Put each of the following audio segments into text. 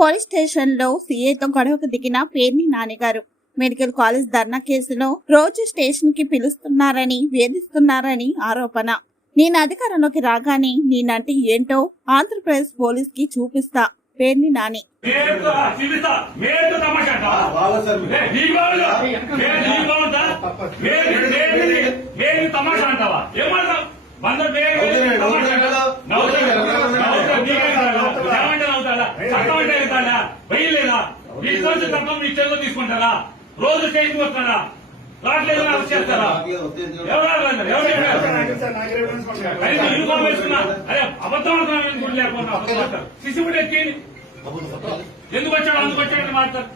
Police స్టేషన్లో సీఏతో గొడవకు దిగిన పేర్ని నానిగారు. మెడికల్ కాలేజ్ ధర్నా కేసులో రోజు స్టేషన్కి పిలుస్తున్నారని వేధిస్తున్నారని ఆరోపణ. నేను అధికారంలోకి రాగానే నేనంటే ఏంటో ఆంధ్రప్రదేశ్ పోలీస్కి చూపిస్తా పేర్ని నాని. తమాషా అంటావా? చట్టం అంటే వెళ్తాడా వెయ్యలేదా ఈ రోజు తప్ప మీ తీసుకుంటారా? రోజు స్టేషన్ వస్తారా? రావట్లేదు అరెస్ట్ చేస్తారా? ఎవరు యూనిఫామ్ వేసుకున్నా అదే అబద్ధం అనుకున్నా గుడి లేకుండా అబద్ధం మాట్లాడు శిశువుడు ఎక్కి ఎందుకు వచ్చాడు? అందుకు వచ్చాడని మాట్లాడు.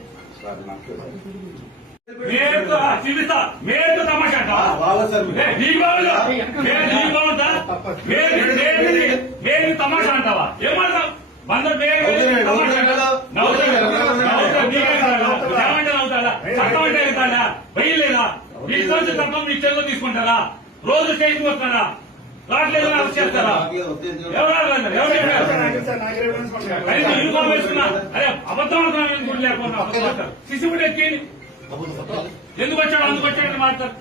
మేరకు చూపిస్తా మేరకు తమాషా అంటావా? బాగా సార్ ఏ, నీకు బాగుందా? మే- నీకు బాగుందా? మేలు- మేలు- మేలు తమాషా అంటావా? ఏమంటావు వంద పేరు నవ్వుతాడా? చట్టం వెయ్యలేదా ఈ రోజు తప్ప మీ చెల్లో తీసుకుంటారా? రోజు స్టేషన్ వస్తారా? రావట్లేదు అరెస్ట్ చేస్తారా? ఎవరు యూనిఫామ్ వేసుకున్నా. అదే అబద్ధం లేకుండా శిశువుడు ఎక్కి. ఎందుకు వచ్చాడు? అందుకు వచ్చాడు మాట్లాడు.